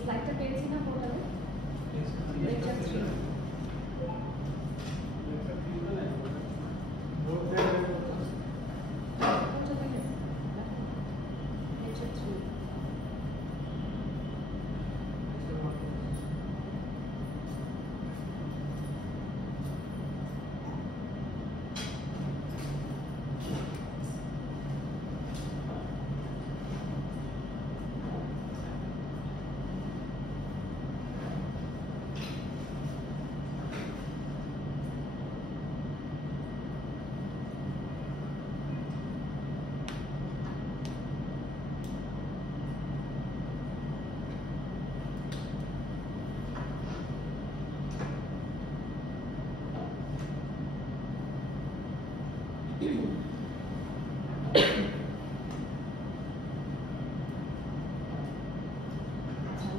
স্লাইডটা পেয়েছি না পোর্টালে? লেকচার 3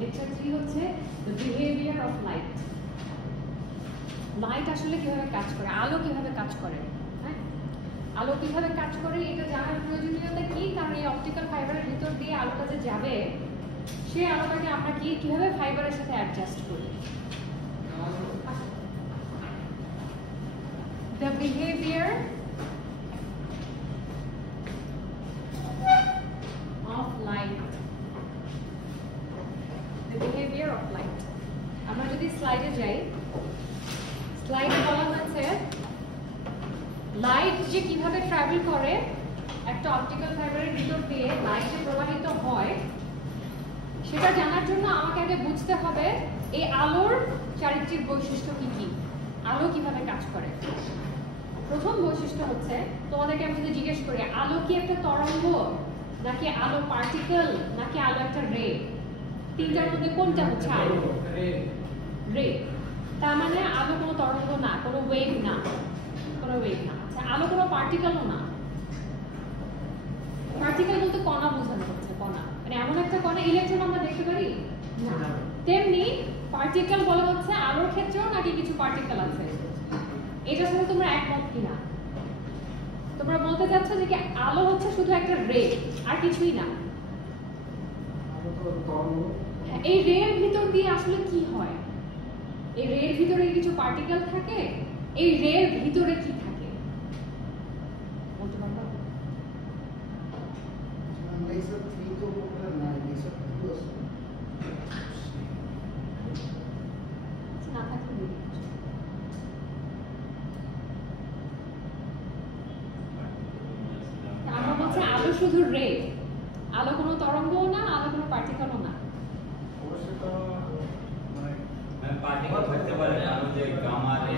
লেকচার 3 হচ্ছে the behavior of light. Light আসলে কিভাবে কাজ করে, আলো কিভাবে কাজ করে, হ্যাঁ আলো কিভাবে কাজ করে এটা জানার প্রয়োজনীয়তা কি? কারণ এই অপটিক্যাল ফাইবারের ভিতর দিয়ে আলোটা যে যাবে সেই আলোটাকে আমরা কিভাবে ফাইবারের সাথে অ্যাডজাস্ট করি। The behavior of light. The behavior of light. আমরা যদি স্লাইডে যাই, স্লাইডে বলা হয়েছে লাইট যে কিভাবে ট্রাভেল করে একটা অপটিক্যাল ফাইবারের ভিতর দিয়ে লাইট যে প্রবাহিত হয় সেটা জানার জন্য আমাকে আগে বুঝতে হবে এই আলোর চারিত্রিক বৈশিষ্ট্য কি কি, আলো কিভাবে কাজ করে। প্রথম বৈশিষ্ট্য হচ্ছে, তোমাদেরকে আমি যদি জিজ্ঞেস করি আলো কি একটা তরঙ্গ নাকি আলো পার্টিকেল নাকি আলো একটা রে, তিনটার মধ্যে কোনটা হচ্ছে আলো? রে। তার মানে আলো কোনো তরঙ্গ না, কোনো ওয়েভ না, কোনো ওয়েভ না। আচ্ছা, আলো কোনো পার্টিকেলও না। পার্টিকেল বলতে কণা বোঝানো হচ্ছে, কণা মানে এমন একটা কণা ইলেকট্রন আমরা দেখতে পারি না। তেমনি পার্টিকেল বলা হচ্ছে আলোর ক্ষেত্রেও নাকি কিছু পার্টিকেল আছে, এটার সাথে তোমরা একমত কিনা? তোমরা বলতে চাচ্ছ যে কি আলো হচ্ছে শুধু একটা রে আর কিছুই না। এই রের ভিতর দিয়ে আসলে কি হয়? এই রের ভিতরে কিছু পার্টিকেল থাকে, এই রের ভিতরে কি থাকে বলতে পারবা? না থাকলে আমরা বলছি আলো শুধু রে, আলো কোনো তরঙ্গও না, আলো কোনো পার্টিকেলও না। পার্টিকেল থাকতে পারে, আলো যে গামা রে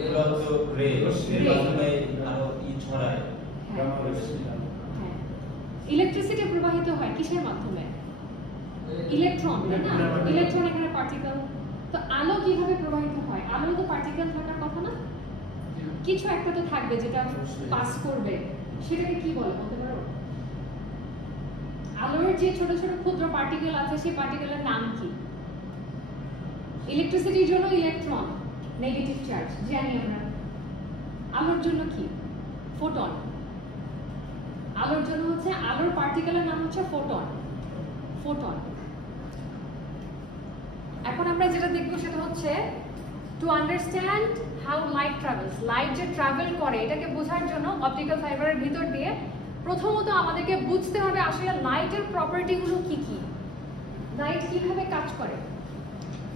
এগুলো তো রে, এর মাধ্যমে আলো ছড়ায়। ইলেকট্রিসিটি প্রবাহিত হয় কিসের মাধ্যমে? ইলেকট্রন, তাই না? ইলেকট্রন এখানে পার্টিকেল। তো আলো কিভাবে প্রবাহিত হয়? আলো তো পার্টিকেল থাকার কথা না, কিছু একটা তো থাকবে যেটা পাস করবে, সেটাকে কি বলে বলতে পারো? আলোর যে ছোট ছোট ক্ষুদ্র পার্টিকেল আছে সেই পার্টিকেলের নাম কি? ইলেকট্রিসিটির জন্য ইলেকট্রন, নেগেটিভ চার্জ জানি আমরা। আলোর জন্য কি? ফোটন। আলোর জন্য হচ্ছে আলোর পার্টিকেলের নাম হচ্ছে ফোটন। ফোটন। এখন আমরা যেটা দেখব সেটা হচ্ছে to understand how light travels. Light যে ট্রাভেল করে এটাকে বোঝার জন্য অপটিক্যাল ফাইবারের ভিতর দিয়ে প্রথমত আমাদেরকে বুঝতে হবে আসলে লাইটের প্রপার্টিগুলো কি কি, লাইট কিভাবে কাজ করে।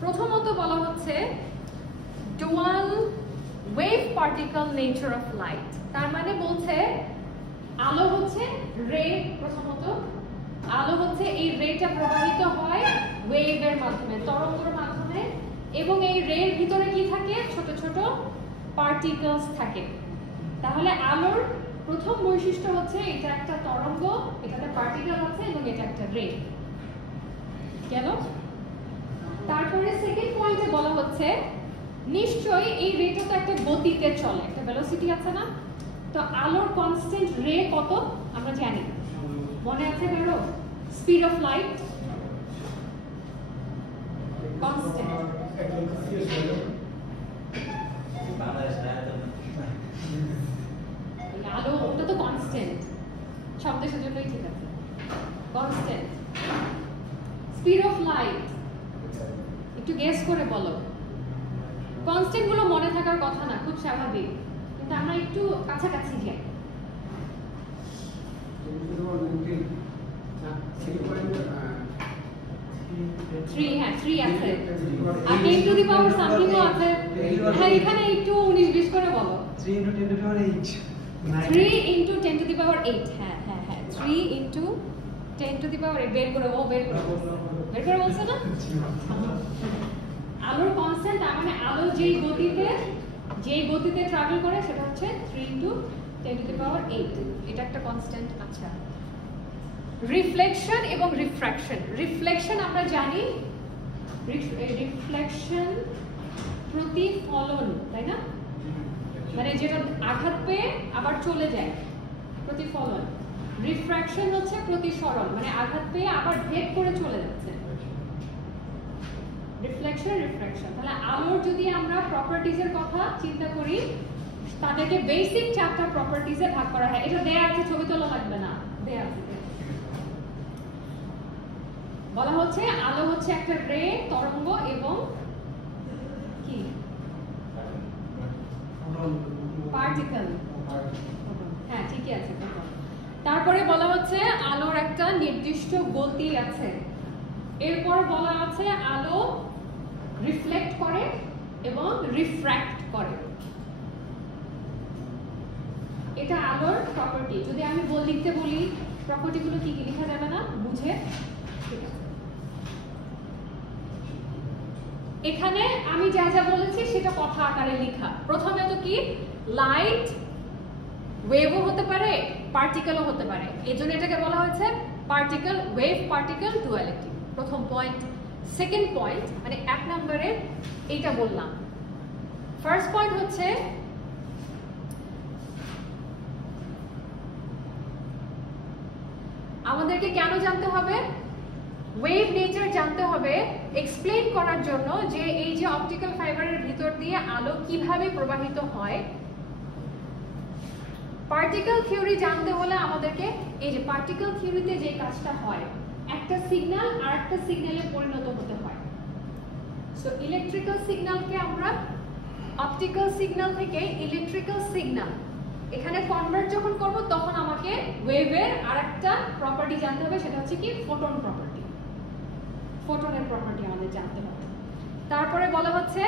প্রথমত বলা হচ্ছে dual wave particle nature of light. তার মানে বলছে আলো হচ্ছে রে, প্রথমত আলো হচ্ছে এই রেটা প্রবাহিত হয় ওয়েভের মাধ্যমে, তরঙ্গের মাধ্যমে, এবং এই রের ভিতরে কি থাকে? ছোট ছোট পার্টিকেলস থাকে। তাহলে আলোর প্রথম বৈশিষ্ট্য হচ্ছে এটা একটা তরঙ্গ, এটাতে পার্টিকেল আছে এবং এটা একটা রে। গেল? তারপরে সেকেন্ড পয়েন্টে বলা হচ্ছে নিশ্চয়ই এই রেটা তো একটা গতিতে চলে, একটা ভেলোসিটি আছে না? তো আলোর কনস্ট্যান্ট রে কত আমরা জানি, মনে আছে কারো? Speed of light constant. আলো ওটা তো কনস্ট্যান্ট, সব দেশের জন্যই ঠিক আছে, কনস্ট্যান্ট। স্পিড অফ লাইট একটু গেস করে বলো। কনস্ট্যান্ট গুলো মনে থাকার কথা না, খুব স্বাভাবিক, কিন্তু আমরা একটু কাছাকাছি যাই। 3, হ্যাঁ 3 আছে, আর 10 টু দি পাওয়ার সামথিংও আছে। হ্যাঁ এখানে একটু 19-20 করে বলো। 3 into 10 to the power 8. 3 into 10 to the power 8, হ্যাঁ হ্যাঁ হ্যাঁ 3 into 10 to the power 8 বের করে বলছো না? আলোর কনস্ট্যান্ট, তার মানে আলো যেই গতিতে ট্রাভেল করে সেটা হচ্ছে 3 into 10 to the power 8, এটা একটা কনস্ট্যান্ট। আচ্ছা, রিফ্লেকশন এবং রিফ্র্যাকশন। রিফ্লেকশন আমরা জানি, রিফ্লেকশন প্রতিফলন, তাই না? মানে যেটা আঘাত পেয়ে আবার চলে যায়, প্রতিফলন। রিফ্র্যাকশন হচ্ছে প্রতিসরণ, মানে আঘাত পেয়ে আবার ভেদ করে চলে যাচ্ছে। Reflection, refraction. তাহলে আলোর যদি আমরা প্রপার্টিজের কথা চিন্তা করি, তাদেরকে বেসিক 4টা প্রপার্টিজে ভাগ করা হয়। এটা দেয়া আছে, ছবি তোলা লাগবে না, দেয়া আছে। বলা হচ্ছে আলো হচ্ছে একটা রে, তরঙ্গ এবং কি পার্টিকেল। হ্যাঁ ঠিকই আছে। তারপরে বলা হচ্ছে আলোর একটা নির্দিষ্ট গতি আছে। এরপর বলা আছে আলো রিফ্লেক্ট করে এবং রিফ্র্যাক্ট করে। এটা আলোর প্রপার্টি। যদি আমি লিখতে বলি প্রপার্টিগুলো কি কি লেখা যাবে না, বুঝে। ঠিক আছে, এখানে আমি যা যা বলেছি সেটা কথা আকারে লেখা। প্রথমে তো কি, লাইট ওয়েভও হতে পারে, পার্টিকেলও হতে পারে, এজন্য এটাকে বলা হয়েছে পার্টিকেল ওয়েভ পার্টিকেল ডুয়ালিটি। প্রথম পয়েন্ট। সেকেন্ড পয়েন্ট, মানে 1 নম্বরে এইটা বললাম। ফার্স্ট পয়েন্ট হচ্ছে আমাদেরকে কেন জানতে হবে, ওয়েভ নেচার জানতে হবে এক্সপ্লেইন করার জন্য যে এই যে অপটিক্যাল ফাইবারের ভিতর দিয়ে আলো কিভাবে প্রবাহিত হয়। পার্টিকেল থিওরি জানতে হলে আমাদেরকে এই যে পার্টিকেল থিওরিতে যে কাজটা হয়, একটা সিগন্যাল আর একটা সিগন্যালে পরিণত হতে হয়। সো ইলেকট্রিক্যাল সিগন্যালকে আমরা অপটিক্যাল সিগন্যাল থেকে ইলেকট্রিক্যাল সিগন্যাল এখানে কনভার্ট যখন করব, তখন আমাকে ওয়েভের আরেকটা প্রপার্টি জানতে হবে, সেটা হচ্ছে কি ফোটন প্রপার্টি। ফোটনের প্রপার্টি আমাদের জানতে হবে। তারপরে বলা হচ্ছে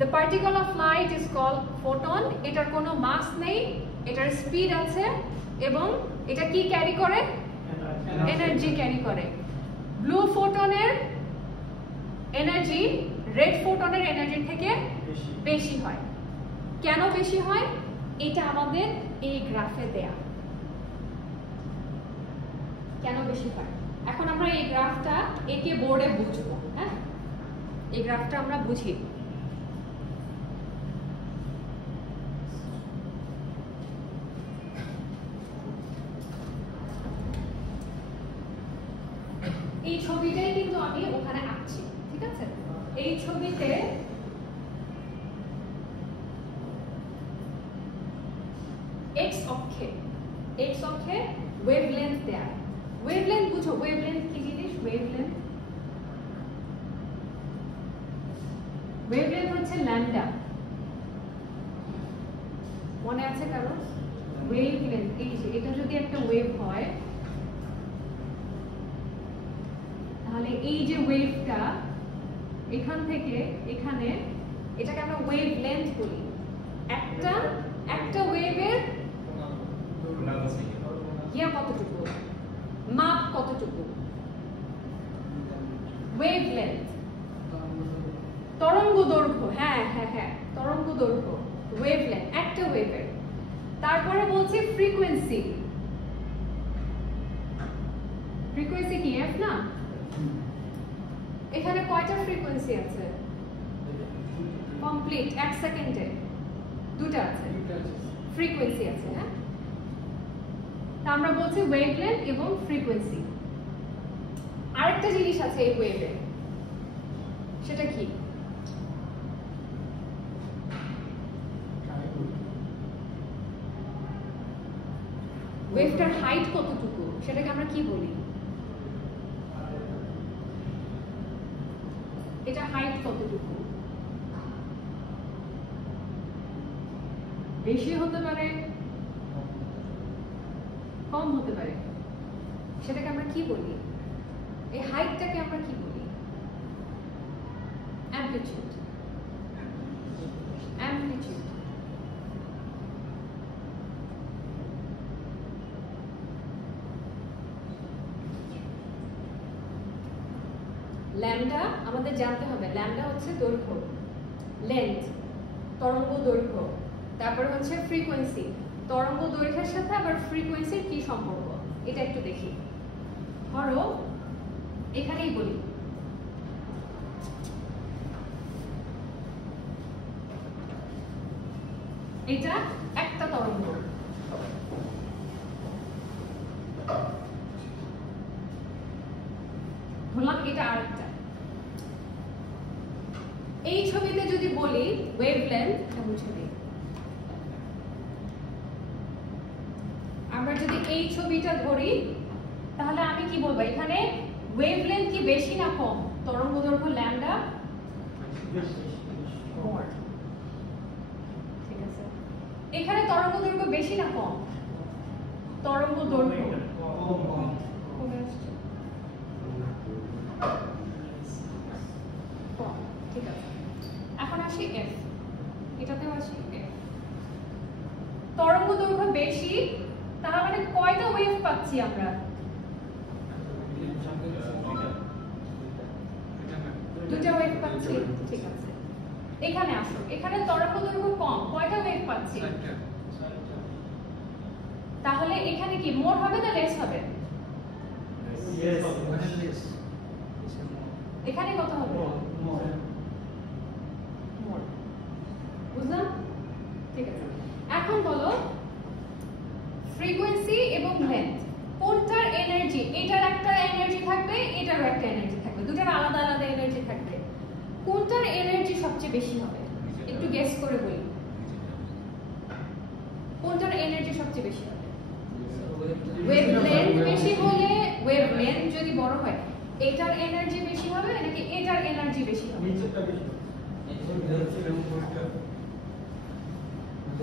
the particle of light is called photon. এটার কোনো মাস নেই, এটার স্পিড আছে এবং এটা কি ক্যারি করে, এনার্জি ক্যারি করে। ব্লু ফোটনের এনার্জি রেড ফোটনের এনার্জি থেকে বেশি হয়। কেন বেশি হয়, এটা আমাদের এই গ্রাফে দেয়া। কেন বেশি হয়, এখন আমরা এই গ্রাফটা একে বোর্ডে বুঝবো। হ্যাঁ, এই গ্রাফটা আমরা বুঝি। এই ছবিটাই কিন্তু আমি ওখানে আঁকছি, ঠিক আছে? এই ছবিতে এক্স অক্ষে ওয়েভলেন্থ দেয়া। ওয়েভলেন্থ বুঝো, ওয়েভলেন্থ কি জিনিস? ওয়েভলেন্থ হচ্ছে ল্যামডা। মনে আছে কারো? ওয়েভলেন্থ, এই যে এটা যদি একটা ওয়েভ হয়, তাহলে এই যে ওয়েভটা এখান থেকে এখানে, এটাকে আমরা ওয়েভলেন্থ বলি। একটা ওয়েভের কতটুকু, মাপ কতটুকু? ওয়েভলেন্থ, তরঙ্গ দৈর্ঘ্য। হ্যাঁ হ্যাঁ হ্যাঁ, তরঙ্গ দৈর্ঘ্য, ওয়েভলেন্থ একটা ওয়েভের। তারপরে বলছি ফ্রিকোয়েন্সি। ফ্রিকোয়েন্সি কি এফ না? এখানে কয়টা ফ্রিকোয়েন্সি আছে? কমপ্লিট 1 সেকেন্ডে 2টা আছে ফ্রিকোয়েন্সি আছে। হ্যাঁ, তা আমরা বলছি ওয়েভলেন্থ এবং ফ্রিকোয়েন্সি। আরেকটা জিনিস আছে এই ওয়েভে, সেটা কি? ওয়েভটার হাইট কতটুকু, সেটাকে আমরা কি বলি? এটা হাইট কতটুকু? বেশি হতে পারে, কম হতে পারে। সেটাকে আমরা কি বলি? এই হাইটটাকে আমরা কি বলি? অ্যামপ্লিটিউড। অ্যামপ্লিটিউড। ল্যামডা আমাদের জানতে হবে। ল্যামডা হচ্ছে দৈর্ঘ্য, লেন্থ, তরঙ্গ দৈর্ঘ্য। তারপর হচ্ছে ফ্রিকোয়েন্সি। তরঙ্গ দৈর্ঘ্যের সাথে আবার ফ্রিকোয়েন্সির কি সম্পর্ক এটা একটু দেখি। ধরো এখানেই বলি, এটা একটা তরঙ্গ, ধরলাম এটা আরেকটা। এই ছবিতে যদি বলি ওয়েভলেন্থ, এটা মুছে দিই। আমরা যদি এই ছবিটা ধরি তাহলে আমি কি বলবো? এখানে ওয়েভলেন্থ কি বেশি না কম? তরঙ্গ দৈর্ঘ্য ল্যামডা মোর, ঠিক আছে। এখানে তরঙ্গ দৈর্ঘ্য বেশি না কম? তরঙ্গ দৈর্ঘ্য কমে আসছে, কম, ঠিক আছে। এখন আসি এফ, এটাতেও আসি এফ। তরঙ্গ দৈর্ঘ্য বেশি, তার মানে কয়টা ওয়েভ পাচ্ছি আমরা? দুটো ওয়েভ পাচ্ছি, ঠিক আছে। এখানে আসো, এখানে তরঙ্গ দৈর্ঘ্য কম, কয়টা ওয়েভ পাচ্ছি? তাহলে এখানে কি মোর হবে না লেস হবে? এখানে কত হবে? মোর। বুঝলাম, ঠিক আছে। এখন বলো ফ্রিকোয়েন্সি এবং লেন্থ কোনটার এনার্জি? এটার একটা এনার্জি থাকবে, এটারও একটা এনার্জি থাকবে, দুটার আলাদা আলাদা এনার্জি থাকবে। কোনটার এনার্জি সবচেয়ে বেশি হবে? একটু গেস করে বলি, কোনটার এনার্জি সবচেয়ে বেশি হবে? ওয়েভলেন্থ বেশি হলে, ওয়েভলেন্থ যদি বড় হয়, এটার এনার্জি বেশি হবে নাকি এটার এনার্জি বেশি হবে? নিচেরটা বেশি হবে।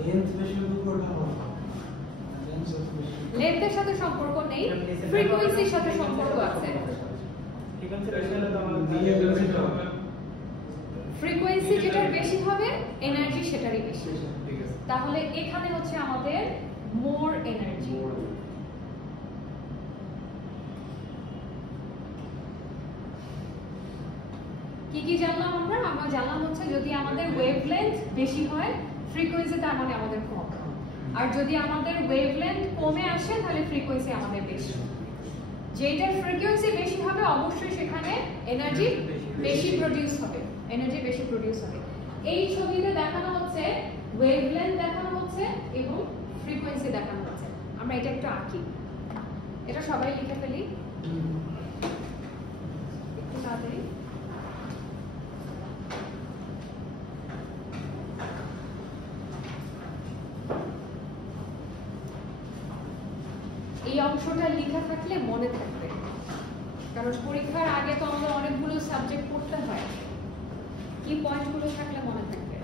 লেন্থ বেশি হলে উপরটা হবে। লেন্থের সাথে সম্পর্ক নেই, ফ্রিকোয়েন্সির সাথে সম্পর্ক আছে। ঠিক আছে, তাহলে তো আমাদের ফ্রিকোয়েন্সি যেটার বেশি হবে এনার্জি সেটারই বেশি। ঠিক আছে। তাহলে এখানে হচ্ছে আমাদের মোর এনার্জি। কি কি জানলাম আমরা? আমরা জানলাম হচ্ছে যদি আমাদের ওয়েভলেন্থ বেশি হয় ফ্রিকোয়েন্সি তার মানে আমাদের কম, আর যদি আমাদের ওয়েভলেন্থ কমে আসে তাহলে ফ্রিকোয়েন্সি আমাদের বেশি। যেটার ফ্রিকোয়েন্সি বেশি হবে অবশ্যই সেখানে এনার্জি বেশি প্রডিউস হবে, এনার্জি বেশি প্রডিউস হবে। এই ছবিতে দেখানো হচ্ছে ওয়েভলেন্থ দেখানো হচ্ছে এবং ফ্রিকোয়েন্সি দেখানো হচ্ছে। আমরা এটা একটু আঁকি, এটা সবাই লিখে ফেলি একটু তাড়াতাড়ি। এই অংশটা লেখা থাকলে মনে থাকবে, কারণ পরীক্ষার আগে তো আমাদের অনেকগুলো সাবজেক্ট পড়তে হয়। কি পয়েন্টগুলো থাকলে মনে থাকবে?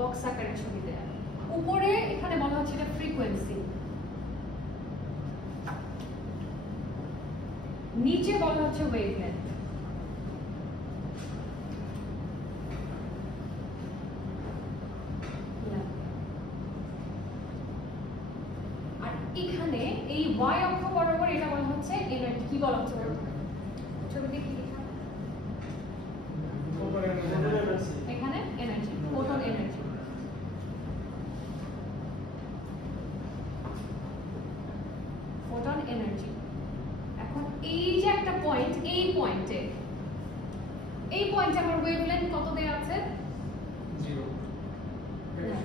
বক্স আকারে ছবি দেয়া। উপরে এখানে বলা হচ্ছে এটা ফ্রিকোয়েন্সি, নিচে বলা হচ্ছে ওয়েভলেন্থ। আর এখানে এই y অক্ষ বরাবর এটা বলা হচ্ছে এনার্জি। কি বলা হচ্ছে ছবি দেখি এখানে energy, photon energy. Photon energy. এখন এই যে একটা পয়েন্ট, এই পয়েন্টে আমার ওয়েভলেন্থ কত দেয়া আছে?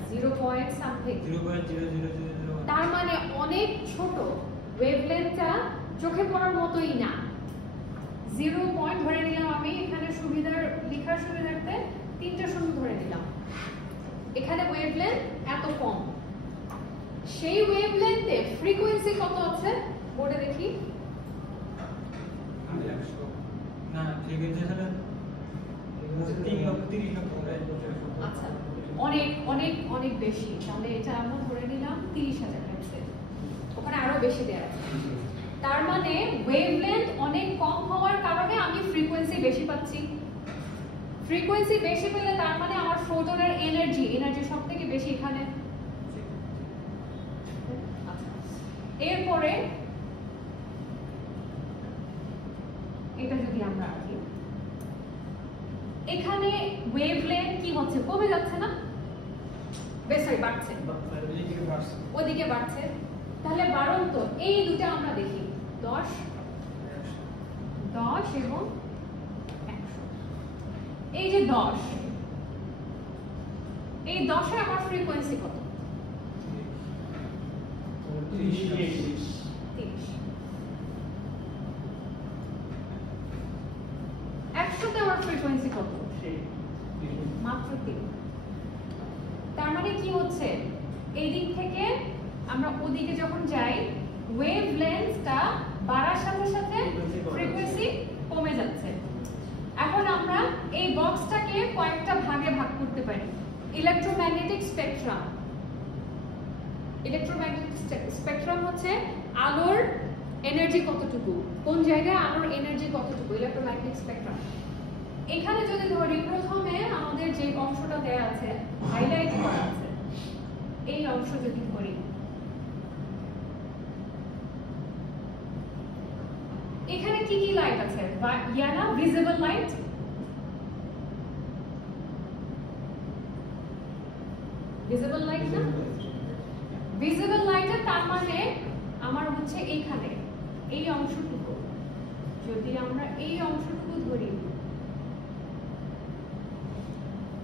0 পয়েন্ট সামথিং, 0.0000। তার মানে অনেক ছোট। ওয়েভলেন্থটা চোখে পড়ার মতোই না। 0 পয়েন্ট ধরে নিলাম আমি, এখানে সুবিধার লেখার সুবিধার্থে 3টা শূন্য ধরে নিলাম। এখানে ওয়েভলেন্থ এত কম, সেই ওয়েভলেন্থে ফ্রিকোয়েন্সি কত আছে বোর্ডে দেখি। না ফ্রিকোয়েন্সি হলো 3,30,000। আচ্ছা, অনেক অনেক অনেক বেশি। তাহলে এটা আমরা ধরে নিলাম 30,000 হার্টজে, ওখানে আরো বেশি দেয়া আছে। তার মানে ওয়েভলেন্থ অনেক কম হওয়ার কারণে আমি ফ্রিকোয়েন্সি বেশি পাচ্ছি। ফ্রিকোয়েন্সি বেশি পেলে তার মানে আমার ফোটনের এনার্জি সবথেকে বেশি এখানে। এরপরে এটা যদি আমরা রাখি, এখানে ওয়েভলেন্থ কি হচ্ছে? কমে যাচ্ছে না, সরি বাড়ছে, ওদিকে বাড়ছে। তাহলে বাড়ন্ত এই দুটো আমরা দেখি, 10 এবং 100। এই যে 10, এই 10-এ আমার ফ্রিকোয়েন্সি কত? 30। 100-তে আমার ফ্রিকোয়েন্সি কত? মাত্র 3। তার মানে কি হচ্ছে, এই দিক থেকে আমরা ওদিকে যখন যাই, ওয়েভলেন্থটা বাড়ার সাথে সাথে ফ্রিকোয়েন্সি কমে যাচ্ছে। এখন আমরা এই বক্সটাকে কয়েকটা ভাগে ভাগ করতে পারি। Electromagnetic spectrum. ইলেকট্রোম্যাগনেটিক স্পেকট্রাম হচ্ছে আলোর এনার্জি কতটুকু, কোন জায়গায় আলোর এনার্জি কতটুকু, ইলেকট্রোম্যাগনেটিক স্পেকট্রাম। এখানে যদি ধরি, প্রথমে আমাদের যে অংশটা দেয়া আছে, হাইলাইট করা আছে, এই অংশ যদি ধরি, এখানে কি কি লাইট আছে? Iyana visible light, visible light না? ভিজিবল লাইটের তার মানে আমার হচ্ছে এইখানে এই অংশটুকু, যদি আমরা এই অংশটুকু ধরি,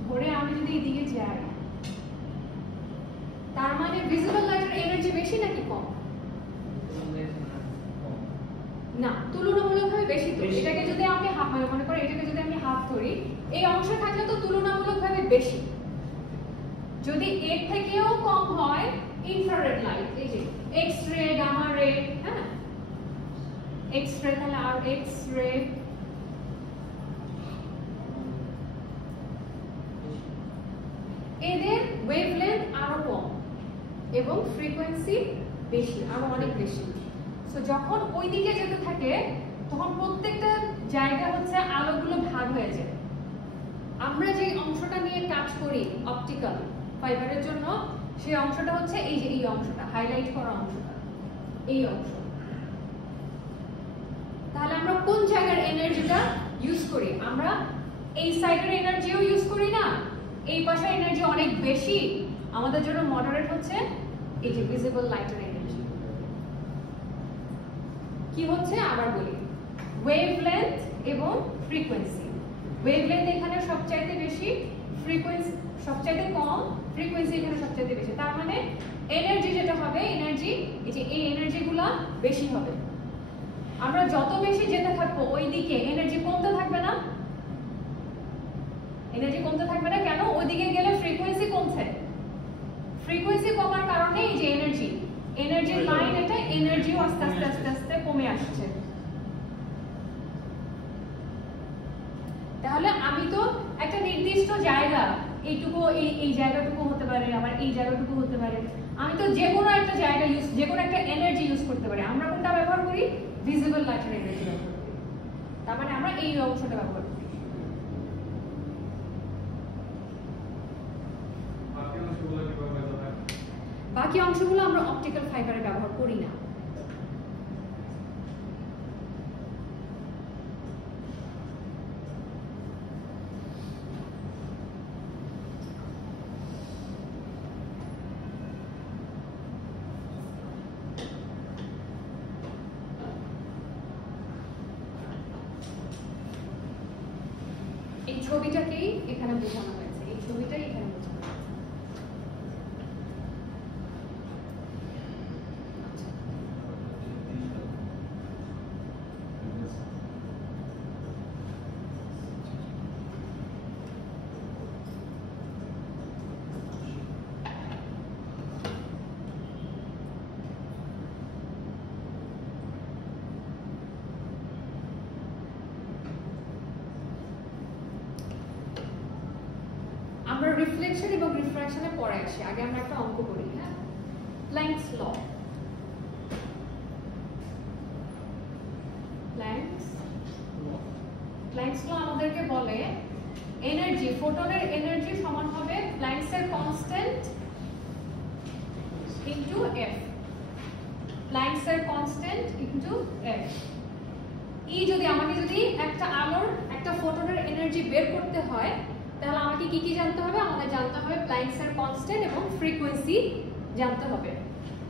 ধরে আমি যদি এদিকে যাই, তার মানে ভিজিবল লাইটের এনার্জি বেশি নাকি কম? না, তুলনামূলকভাবে বেশি। তো এটাকে যদি আমি মনে করি, এটাকে যদি আমি হাফ ধরি, এই অংশ থাকলে তো তুলনামূলকভাবে বেশি। যদি এর থেকেও কম হয়, ইনফ্রারেড লাইট, এই যে এক্স রে, গামা রে, হ্যাঁ, এক্স রে, তাহলে আর এক্স রে, এদের ওয়েভলেন্থ আরো কম এবং ফ্রিকোয়েন্সি বেশি, আরো অনেক বেশি। সো যখন ওই দিকে যেতে থাকে, তখন প্রত্যেকটা জায়গা হচ্ছে আলোগুলো ভাগ হয়ে যায়। আমরা যে অংশটা নিয়ে কাজ করি অপটিক্যাল ফাইবারের জন্য, সেই অংশটা হচ্ছে এই যে এই অংশটা, হাইলাইট করা অংশটা, এই অংশ। তাহলে আমরা কোন জায়গার এনার্জিটা ইউজ করি? আমরা এই সাইডের এনার্জিও ইউজ করি না, এই পাশে এনার্জি অনেক বেশি। আমাদের জন্য মডারেট হচ্ছে এই যে ভিজিবল লাইটের এনার্জি। কি হচ্ছে আবার বলি, ওয়েভলেন্থ এবং ফ্রিকোয়েন্সি। ওয়েভলেন্থ এখানে সবচাইতে বেশি, ফ্রিকোয়েন্সি সবচাইতে কম, ফ্রিকোয়েন্সি এখানে সবচাইতে বেশি। তার মানে এনার্জি যেটা হবে, এনার্জি এই যে এই এনার্জিগুলো বেশি হবে। আমরা যত বেশি যেতে থাকবো ওই দিকে, এনার্জি কমতে থাকবে না? এনার্জি কমতে থাকবে না কেন? ওইদিকে গেলে ফ্রিকোয়েন্সি কমছে। ফ্রিকোয়েন্সি কমার কারণে এই যে এনার্জির লাইন, এটা এনার্জিও আস্তে আস্তে আস্তে আস্তে কমে আসছে। তাহলে আমি তো একটা নির্দিষ্ট জায়গা এইটুকু এই জায়গাটুকু হতে পারে, আবার এই জায়গাটুকু হতে পারে। আমি তো যে কোনো একটা জায়গা যে কোনো একটা এনার্জি ইউজ করতে পারি। আমরা কোনটা ব্যবহার করি? ভিজিবল লাইটের এনার্জি ব্যবহার করি। তার মানে আমরা এই অংশটা ব্যবহার করি। বাকি অংশগুলো আমরা অপটিক্যাল ফাইবারে ব্যবহার করি না। এই ছবিটাকেই এখানে বোঝানো হয়েছে, এই ছবিটাই এখানে বোঝানো হয়েছে। আমরা রিফ্লেকশন এবং রিফ্র্যাকশনে পরে আসি। আগে আমরা একটা অঙ্ক করি। হ্যাঁ, প্ল্যাঙ্কস ল। প্ল্যাঙ্কস ল আমাদেরকে বলে এনার্জি, ফোটনের এনার্জি সমান হবে প্ল্যাঙ্কসের কনস্ট্যান্ট ইনটু এফ। প্ল্যাঙ্কসের কনস্ট্যান্ট ইনটু এফ। যদি আমাকে একটা আলোর একটা ফোটনের এনার্জি বের করতে হয়, তাহলে আমাকে কি কি জানতে হবে? আমাদের জানতে হবে প্ল্যাঙ্কসের কনস্ট্যান্ট এবং ফ্রিকোয়েন্সি জানতে হবে।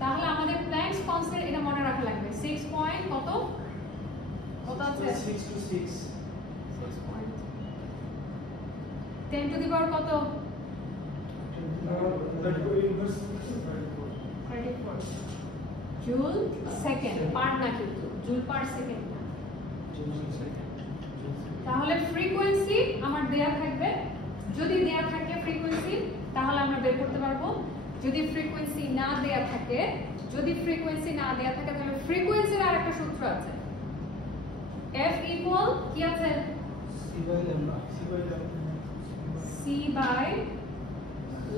তাহলে আমাদের প্ল্যাঙ্কস কনস্ট্যান্ট এটা মনে রাখা লাগবে। 6 পয়েন্ট কত আছে? 6 to 6 10 টু দি পাওয়ার কত? 34 জুল সেকেন্ড পার না, কিন্তু জুল পার সেকেন্ড না। তাহলে ফ্রিকোয়েন্সি আমার দেয়া থাকবে। যদি দেয়া থাকে ফ্রিকোয়েন্সি, তাহলে আমরা বের করতে পারবো। যদি ফ্রিকোয়েন্সি না দেয়া থাকে, তাহলে ফ্রিকোয়েন্সির আরেকটা সূত্র আছে। F ইকুয়াল কি আছে? C by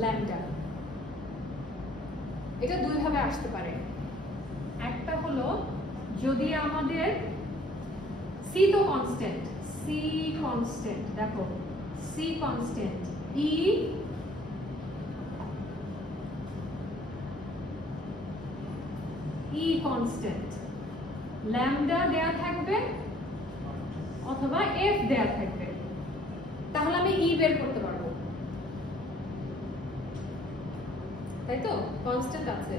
lambda. এটা দুই ভাবে আসতে পারে। একটা হলো যদি আমাদের C তো কনস্ট্যান্ট, দেখো C constant, E constant, lambda দেয়া থাকবে অথবা F দেয়া থাকবে, তাহলে আমি E বের করতে পারবো। তাই তো? কনস্ট্যান্ট আছে।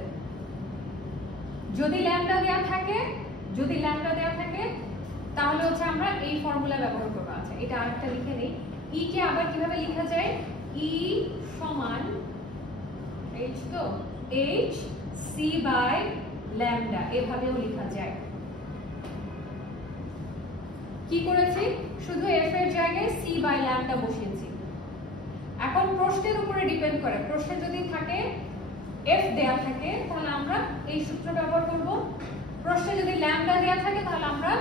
যদি ল্যামডা দেয়া থাকে, তাহলে হচ্ছে আমরা এই ফর্মুলা ব্যবহার করব। আচ্ছা, এটা আরেকটা লিখে নেই। E কে আবার কিভাবে লেখা যায়? E সমান H তো H C বাই ল্যামডা, এভাবেও লেখা যায়। কি করেছি? শুধু F এর জায়গায় C বাই ল্যামডা বসিয়েছি। এখন প্রশ্নের উপরে ডিপেন্ড করে। প্রশ্নে যদি থাকে F দেয়া থাকে, তাহলে আমরা এই সূত্র ব্যবহার করব। প্রশ্নে যদি ল্যামডা দেয়া থাকে, তাহলে আমরা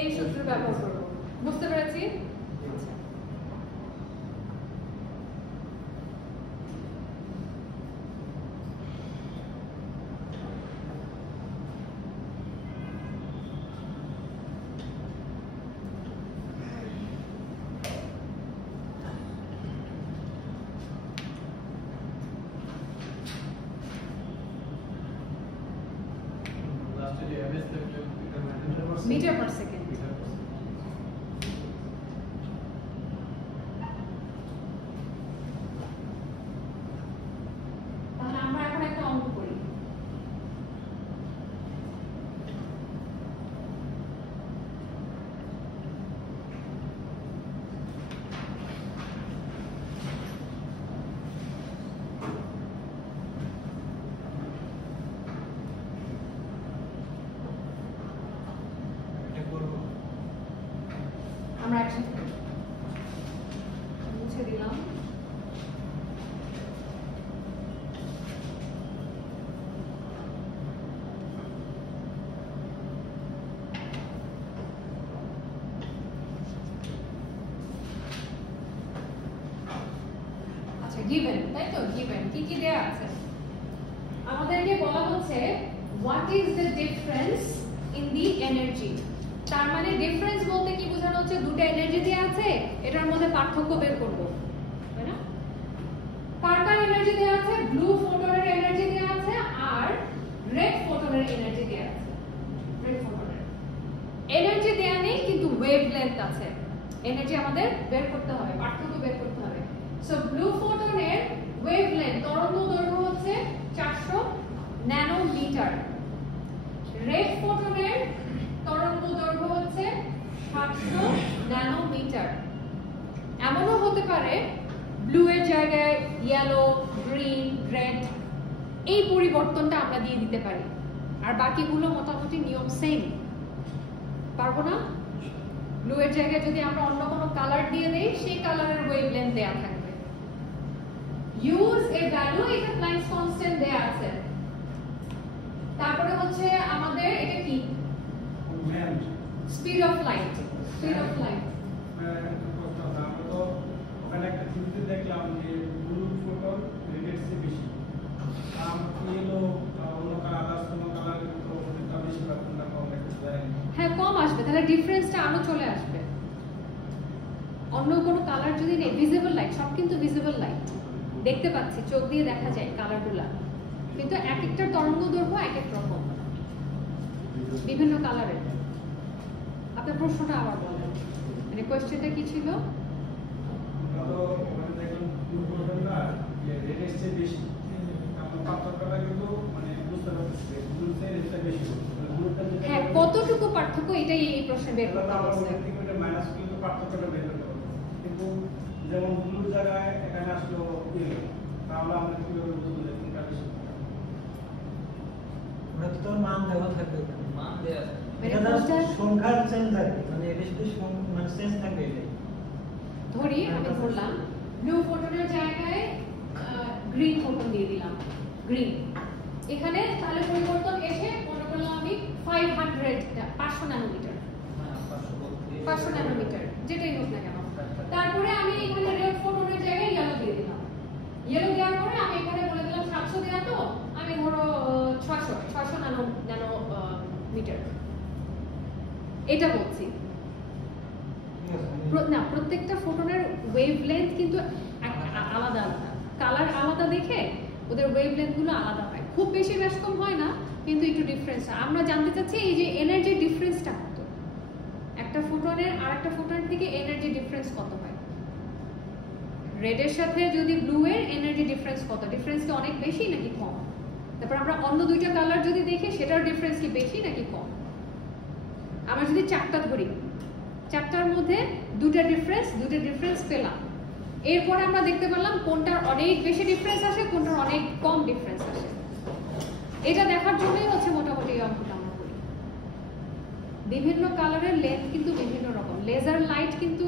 এই সূত্র ব্যবহার করব। বুঝতে পেরেছি? Meter per second. তাহলে আমরা এখন একটা অঙ্ক করি। আমরা একসাথে মুছে দিলাম। গিভেন, তাই তো? গিভেন কি কি দেয়া আছে? আমাদেরকে বলা হচ্ছে what is the difference in the energy. তার মানে ডিফারেন্স বলতে কি বোঝানো হচ্ছে? দুটো এনার্জি দেয়া আছে, এটার মধ্যে পার্থক্য বের করব, তাই না? কার এনার্জি দেয়া আছে? ব্লু ফোটনের এনার্জি দেয়া আছে আর রেড ফোটনের এনার্জি দেয়া আছে। রেড ফোটনের এনার্জি দেয়া নেই, কিন্তু ওয়েভলেন্থ আছে। এনার্জি আমাদের বের করতে হবে, পার্থক্য বের করতে হবে। সো ব্লু ফোটনের ওয়েভলেন্থ তরঙ্গ দৈর্ঘ্য হচ্ছে 400 ন্যানোমিটার, রেড ফোটনের তরঙ্গ দৈর্ঘ্য হচ্ছে 700 ন্যানোমিটার। এমনও হতে পারে ব্লু এর জায়গায় ইয়েলো, গ্রিন, রেড এই পরিবর্তনটা আমরা দিয়ে দিতে পারি, আর বাকিগুলো মোটামুটি নিয়ম সেম। পারবো না? ব্লু এর জায়গায় যদি আমরা অন্য কোনো কালার দিয়ে দেই, সেই কালারের ওয়েভলেন্থ দেয়া থাকবে। ইউজ এ ভ্যালু, এটা প্ল্যাঙ্কস কনস্ট্যান্ট দেয়া আছে। তারপরে হচ্ছে আমাদের এটা কি? Speed of light. Speed of light আমরা তো ওখানে একটা চিত্র দেখলাম যে ব্লু ফোটন রেডের চেয়ে বেশি, ইয়েলো অন্য কালার কোনো কালার তো ওটা বেশি বা কোনটা কম একটা যায়। হ্যাঁ, কম আসবে, তাহলে ডিফারেন্সটা আরো চলে আসবে। অন্য কোনো কালার যদি নেই, ভিজিবল লাইট, সব কিন্তু ভিজিবল লাইট, দেখতে পাচ্ছি, চোখ দিয়ে দেখা যায় কালারগুলা, কিন্তু এক একটা তরঙ্গ দৈর্ঘ্য এক এক রকম, বিভিন্ন কালারের। আপনার প্রশ্নটা আবার বলেন, মানে কোয়েশ্চেনটা কি ছিল? আমরা তো ওখানে দেখলাম ব্লু ফোটনটা রেডের চেয়ে বেশি, আমরা পার্থক্যটা কিন্তু মানে বুঝতে পারতেছি ব্লু চেয়ে রেডটা বেশি। হ্যাঁ, কতটুকু পার্থক্য, এটাই এই প্রশ্নে বের করতে হবে। মাইনাস কিন্তু পার্থক্যটা বের করতে হবে, কিন্তু যেমন ব্লুর জায়গায় এখানে আসলো ইয়েলো, তাহলে আমরা কিভাবে বুঝবো যে কোনটা বেশি? ওটা তো মান দেওয়া থাকবে, মান দেয়া আছে। এটা সংখ্যার চেঞ্জ থাকবে, মানে এটা শুধু মানে চেঞ্জ থাকবে এটাই। ধরি আমি ধরলাম ব্লু ফোটনের জায়গায় গ্রিন ফোটন দিয়ে দিলাম, গ্রিন। এখানে তাহলে পরিবর্তন এসে মনে করলাম আমি 500 ন্যানোমিটার, 500 ন্যানোমিটার যেটাই হোক না কেন। তারপরে আমি এখানে রেড ফোটনের জায়গায় ইয়েলো দিয়ে দিলাম। ইয়েলো দেওয়ার পরে আমি এখানে বলে দিলাম 700 দেওয়া, তো আমি ধরো 600 ন্যানোমিটার এটা বলছি। না, প্রত্যেকটা ফোটনের ওয়েভলেন্থ কিন্তু আলাদা আলাদা, কালার আলাদা দেখে ওদের ওয়েভলেন্থ গুলো আলাদা হয়, খুব বেশি বেশ কম হয় না, কিন্তু একটু ডিফারেন্স। আমরা জানতে চাচ্ছি এই যে এনার্জি ডিফারেন্সটা কত, একটা ফোটনের আর একটা ফোটনের থেকে এনার্জি ডিফারেন্স কত হয়। রেডের সাথে যদি ব্লু এর এনার্জি ডিফারেন্স কত, ডিফারেন্স কি অনেক বেশি নাকি কম? তারপর আমরা অন্য দুইটা কালার যদি দেখি, সেটার ডিফারেন্স কি বেশি নাকি কম? আমরা যদি চারটা ধরি, চারটার মধ্যে দুটা ডিফারেন্স পেলাম, এরপর আমরা দেখতে পেলাম কোনটার অনেক বেশি ডিফারেন্স আসে, কোনটার অনেক কম ডিফারেন্স আসে। এটা দেখার জন্যই হচ্ছে মোটামুটি এই অঙ্কটা আমরা করি। বিভিন্ন কালারের লেন্থ কিন্তু বিভিন্ন রকম। লেজার লাইট কিন্তু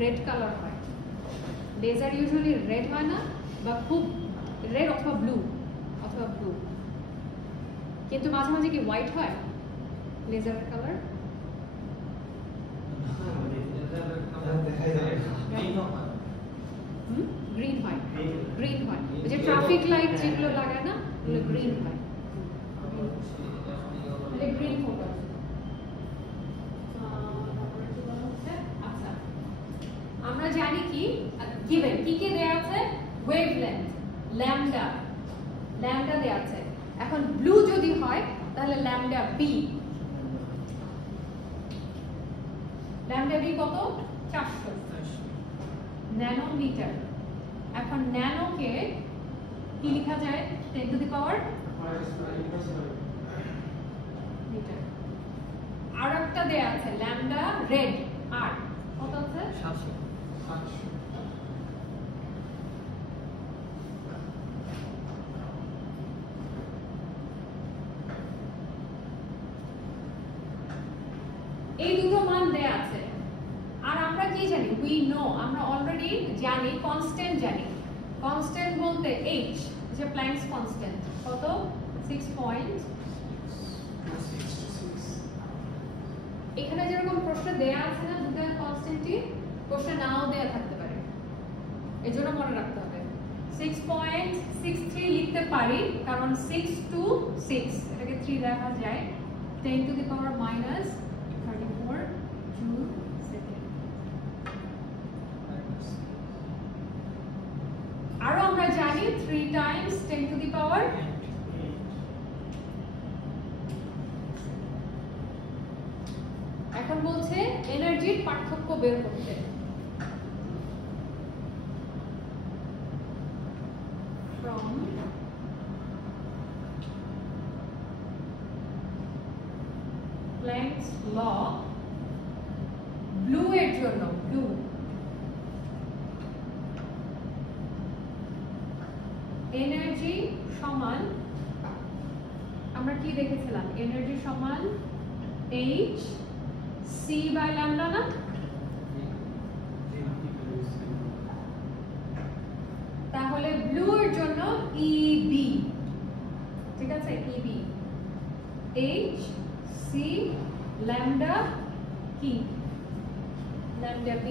রেড কালার হয়, লেজার ইউজুয়ালি রেড হয় না, বা খুব রেড অথবা ব্লু, কিন্তু মাঝে মাঝে কি হোয়াইট হয় লেজারের কালার? গ্রিন হয়, ওই যে ট্রাফিক লাইট যেগুলো লাগায় না, ওগুলো গ্রিন হয়, গ্রিন ফোকাস। আচ্ছা, আমরা জানি কি গিভেন কি কি দেয়া আছে? ওয়েভলেন্থ, ল্যামডা দেয়া আছে। এখন ব্লু যদি হয় তাহলে ল্যামডা বি কত? 400 ন্যানোমিটার। এখন ন্যানোকে কি লেখা যায়? 10 টু দি পাওয়ার মিটার। আর একটা দেয়া আছে ল্যামডা রেড, আর কত আছে? 700। এই দুটো মান দেয়া আছে। আর আমরা কি জানি? উই নো, আমরা অলরেডি জানি, কনস্ট্যান্ট জানি। কনস্ট্যান্ট বলতে h, যে প্ল্যাঙ্কস কনস্ট্যান্ট কত? 6.6। এখানে যেরকম প্রশ্ন দেয়া আছে না দুটো কনস্ট্যান্টই, প্রশ্ন নাও দেয়া থাকতে পারে, এজন্য মনে রাখতে হবে 6.63 লিখতে পারি কারণ 6 to 6 এটাকে 3 দেখা যায় 10 to the power minus 34 joule second। আরো আমরা জানি 3 times 10 to the power এখন বলছে এনার্জির পার্থক্য বের করতে। from Planck's law ব্লু এর জন্য ব্লু এনার্জি সমান আমরা কি দেখেছিলাম এনার্জি সমান h c বাই ল্যামডা না তাহলে ব্লু এর জন্য EB ঠিক আছে EB H C ল্যামডা কি ল্যামডা B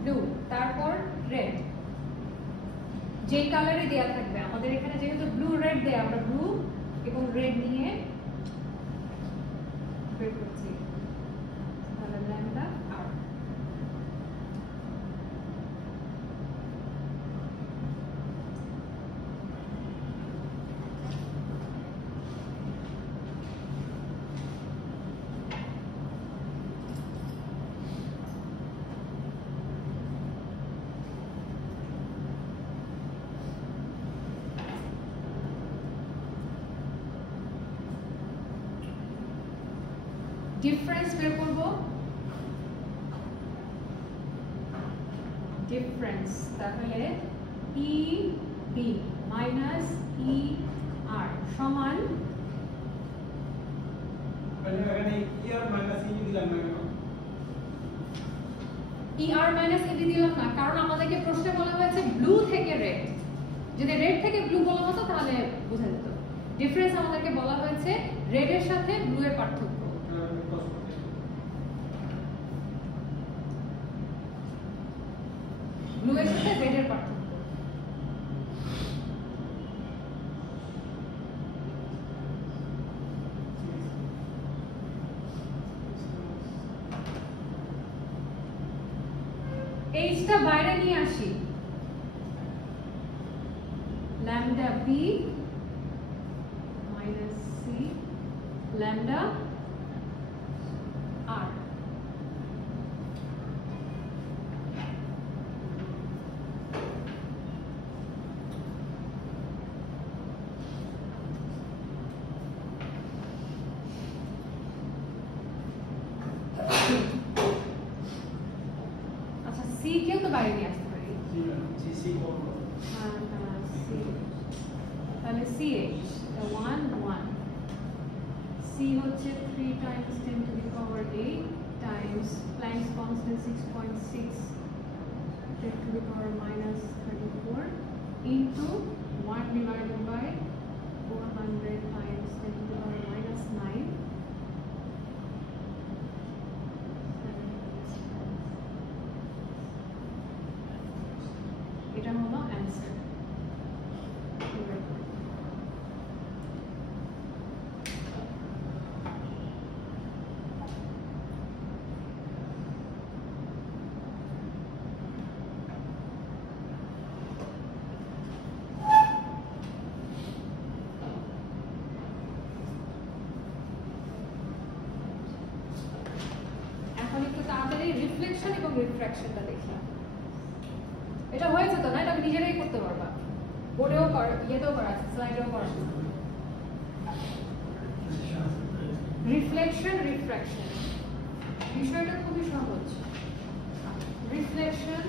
ব্লু তারপর রেড যে কালারে দেয়া থাকবে আমাদের এখানে যেহেতু ব্লু রেড দেয়া আমরা ব্লু এবং রেড নিয়ে বের করছি তাহলে ল্যামডা আর ডিফারেন্স বের করব ডিফারেন্স তাহলে EB মাইনাস ER সমান এখানে ER মাইনাস EB দিলাম না কেন ER মাইনাস EB দিলাম না কারণ আমাদেরকে প্রশ্নে বলা হয়েছে ব্লু থেকে রেড যদি রেড থেকে ব্লু বলা হতো তাহলে বোঝা যেত ডিফারেন্স আমাদেরকে বলা হয়েছে রেড এর সাথে ব্লু এর পার্থক্য ব্লু এর সাথে রেড এর পার্থক্য এইচটা বাইরে নিয়ে আসি lambda B minus C lambda আর আচ্ছা সি কেও তো বাইরে নিয়ে আসতে পারি সি করব সি তাহলে CH 1 1 C হচ্ছে 3 times 10 to the power 8 times Planck's constant 6.6 10 to the power minus 34 into 1 divided by 400 times 10 to the power minus 9 এটা হলো অ্যানসার এখন একটু তাড়াতাড়ি রিফ্লেকশন এবং রিফ্র্যাকশনটা দেখি এটা হয়েছে তো না এটা আমি নিজেরাই করতে পারবা বোর্ডেও কর ইয়েতেও করা আছে স্লাইডেও করা আছে রিফ্লেকশন রিফ্র্যাকশন বিষয়টা খুবই সহজ রিফ্লেকশন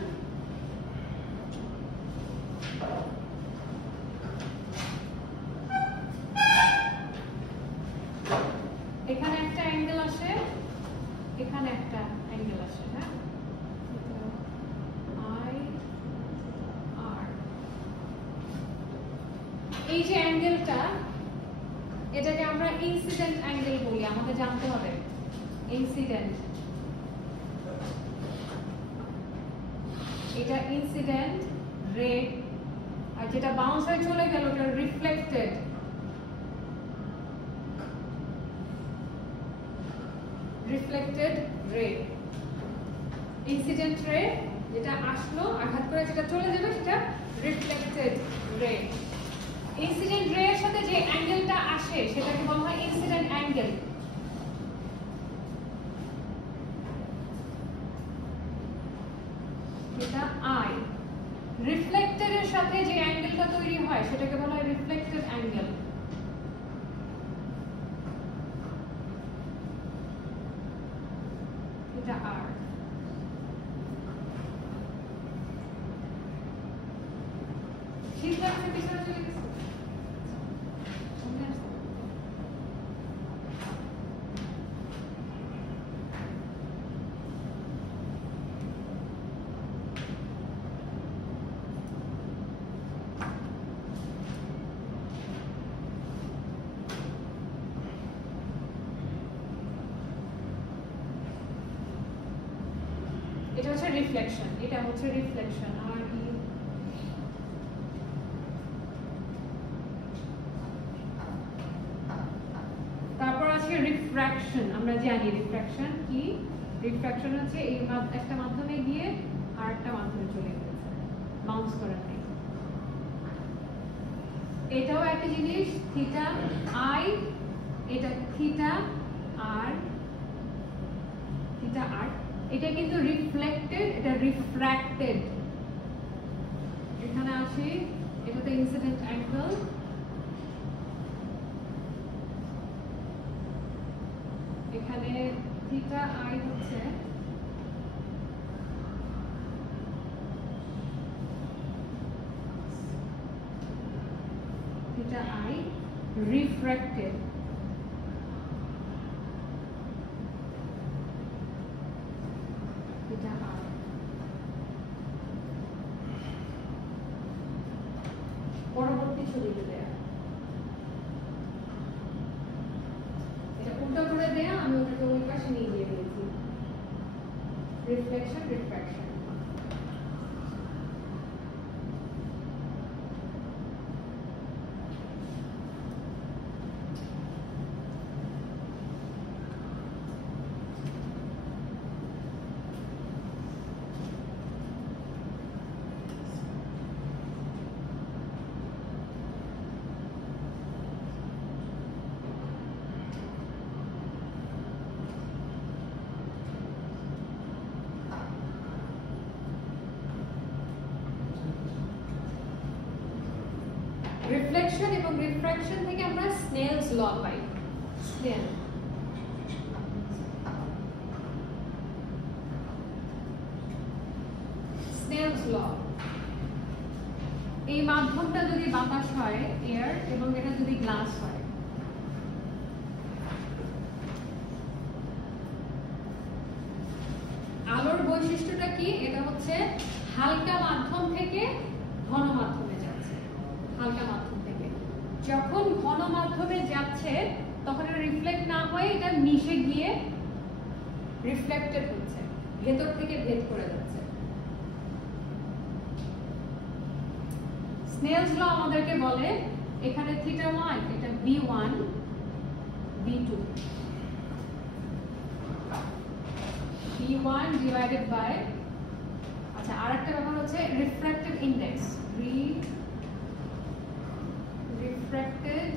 এখানে একটা অ্যাঙ্গেল আসে এখানে একটা অ্যাঙ্গেল আসে হ্যাঁ এই যে অ্যাঙ্গেলটা এটাকে আমরা ইনসিডেন্ট অ্যাঙ্গেল বলি, আমাকে জানতে হবে ইনসিডেন্ট। এটা ইনসিডেন্ট রে, আর যেটা বাউন্স হয়ে চলে গেল ওটা রিফ্লেক্টেড। রিফ্লেক্টেড রে, ইনসিডেন্ট রে যেটা আসলো আঘাত করে যেটা চলে যাবে সেটা রিফ্লেক্টেড রে। ইনসিডেন্ট রে এর সাথে যে অ্যাঙ্গেলটা আসে সেটাকে বলা হয় ইনসিডেন্ট অ্যাঙ্গেল। এটা আই। রিফ্লেক্টেড এর সাথে যে অ্যাঙ্গেলটা তৈরি হয় সেটাকে বলা হয় রিফ্লেক্টেড অ্যাঙ্গেল। এটা আর। ঠিক আছে, পিছনে চলে গেছে। এটা হচ্ছে রিফ্লেকশন, এটা হচ্ছে রিফ্লেকশন আর তারপর আছে রিফ্র্যাকশন। আমরা জানি রিফ্র্যাকশন কি। রিফ্র্যাকশন হচ্ছে এই একটা মাধ্যমে গিয়ে আরেকটা মাধ্যমে চলে গেছে, বাউন্স করে নাই। এটাও একটা জিনিস, থিটা আই, এটা থিটা আর থিটা আর। এটা কিন্তু রিফ্লেক্টেড, এটা রিফ্র্যাক্টেড। এখানে আসি, এটা তো ইনসিডেন্ট অ্যাঙ্গেল। এখানে থিটা আই হচ্ছে থিটা আই রিফ্র্যাক্টেড। থিটা আর পরবর্তী ছবিতে দেয়া, এটা উল্টো করে দেয়া, আমি ওটাকে ওই পাশে নিয়ে গিয়ে দিয়েছি। Reflection refraction. রিফ্লেকশন এবং রিফ্র্যাকশন থেকে আমরা স্নেলস ল পাই। স্নেলস ল, এই মাধ্যমটা যদি বাতাস হয় এয়ার এবং এটা যদি গ্লাস হয়, আলোর বৈশিষ্ট্যটা কি? এটা হচ্ছে হালকা মাধ্যম থেকে ঘন মাধ্যমে যাচ্ছে। হালকা মাধ্যম থেকে যখন ঘন মাধ্যমে যাচ্ছে তখন এটা রিফ্লেক্ট না হয়ে এটা মিশে গিয়ে রিফ্লেক্টেড হচ্ছে, ভেতর থেকে ভেদ করে যাচ্ছে। স্নেলস ল আমাদেরকে বলে এখানে থিটা 1 এটা v1 v2 v1 divided by, আচ্ছা আরেকটা ব্যাপার হচ্ছে রিফ্র্যাক্টিভ ইনডেক্স। রিফ্র্যাক্টেড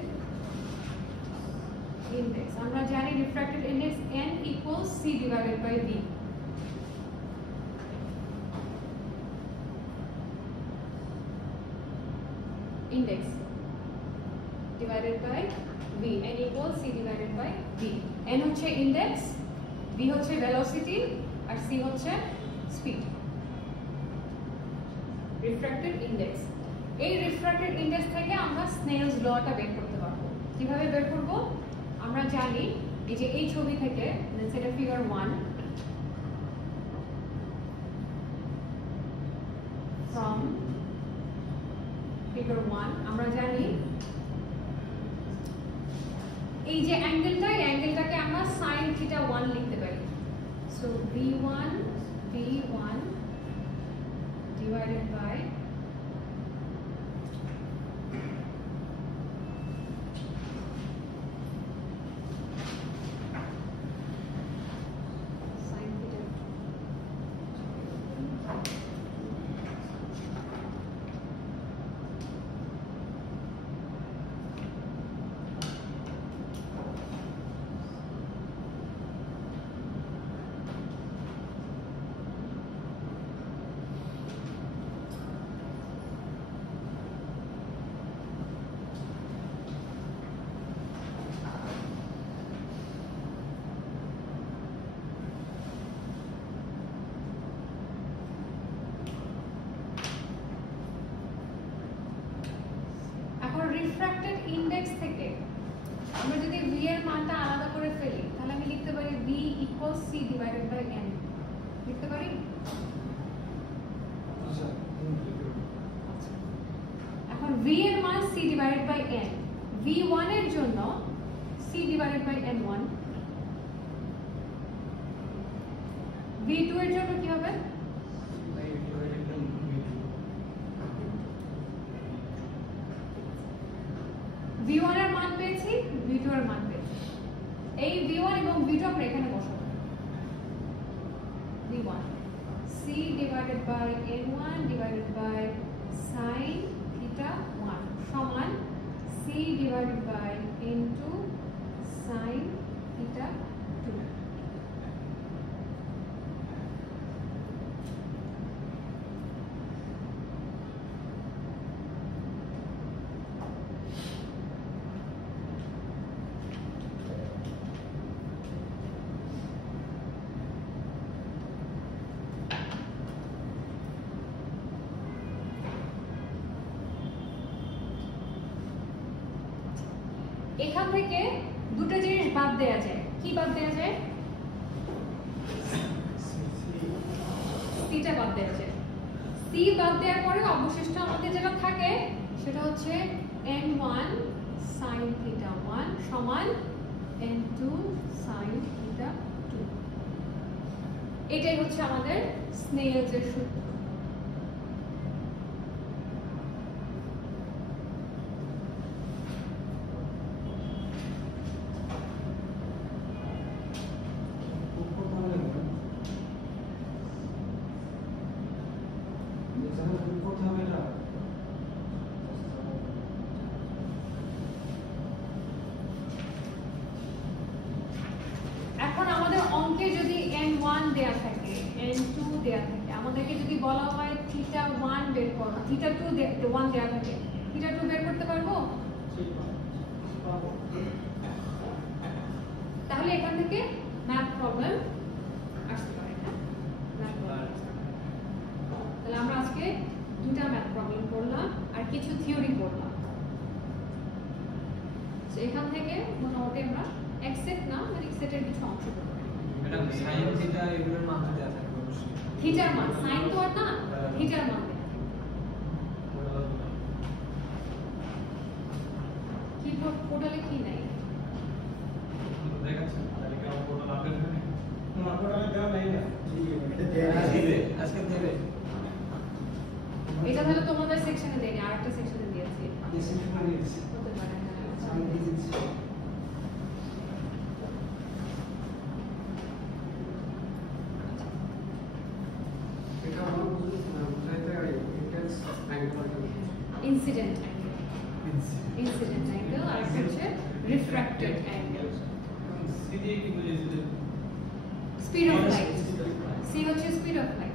ইনডেক্স আমরা জানি refracted index n equals c divided by v। index divided by v, n equals c divided by v। n হচ্ছে ইনডেক্স, v হচ্ছে velocity আর c হচ্ছে speed. Refracted index, এই রিফ্র্যাক্টেড ইনডেক্স থেকে আমরা snails লটা বের করতে পারবো। কিভাবে বের করব? আমরা জানি এই যে এই ছবি থেকে, সেটা ফিগার 1, from ফিগার 1 আমরা জানি এই যে অ্যাঙ্গেলটা, এই অ্যাঙ্গেলটাকে আমরা sin থিটা 1 লিখতে পারি। So v1 divided by sin theta। এখন রিফ্র্যাক্টেড ইনডেক্স থেকে আমরা যদি v এর মানটা আলাদা করে ফেলি তাহলে আমি লিখতে পারি v equals c divided by n লিখতে পারি। এখন v এর মান c divided by n, v1 এর জন্য c divided by n1, v2 এর জন্য কি হবে? v1 এর মান পেয়েছি, v2 এর মান পেয়েছি। এই v1 এবং v2 আমরা এখানে বসাবো। v1 c divided by n1 divided by sin theta 1 সমান c divided by n2 sin theta 2। এখান থেকে দুটো জিনিস বাদ দেয়া যায়। কি বাদ দেয়া যায়? সিটা বাদ দেয়া যায়। সি বাদ দেওয়ার পরে অবশিষ্ট আমাদের যেটা থাকে সেটা হচ্ছে n1 sin theta 1 সমান n2 sin theta 2। এটাই হচ্ছে আমাদের স্নেলসের সূত্র। এখন আমাদের অঙ্কে যদি n1 দেয়া থাকে, n2 দেয়া থাকে, আমাদেরকে যদি বলা হয় থিটা 1 বের করো, থিটা 2 1 দেয়া থাকে, থিটা 2 বের করতে পারবো? তাহলে এখান থেকে ম্যাথ প্রবলেম আসতে পারে না? ম্যাথ প্রবলেম আসতে পারে। তাহলে আমরা আজকে দুটো ম্যাথ প্রবলেম করলাম আর কিছু থিওরি করলাম। তো এখান থেকে মোটামুটি আমরা এক্সেট না মানে এক্সেটের কিছু অংশ করব। ম্যাডাম sin থিটা এগুলোর মান দেওয়া থাকবে অবশ্যই। থিটার মান sin তো আর না, থিটার মান কি পোর্টালে কি নাই দেখাচ্ছেন তাহলে কি পোর্টাল আপডেট হবে না পোর্টালে দেওয়া নাই না। দিবে আজকে দেবে। এটা তাহলে তোমাদের সেকশনে দেয়নি, আরেকটা সেকশনে দিয়েছি। ডিসিশন নিয়েছি হতে পারে না। আমি দিয়েছি এটা আমরা বুঝাইতে পারি intense angle incident angle, incident angle আর একটা হচ্ছে রিফ্র্যাক্টেড অ্যাঙ্গেল। সি দিয়ে কি বুঝেছিলেন? স্পিড অফ লাইট, সি হচ্ছে স্পিড অফ লাইট।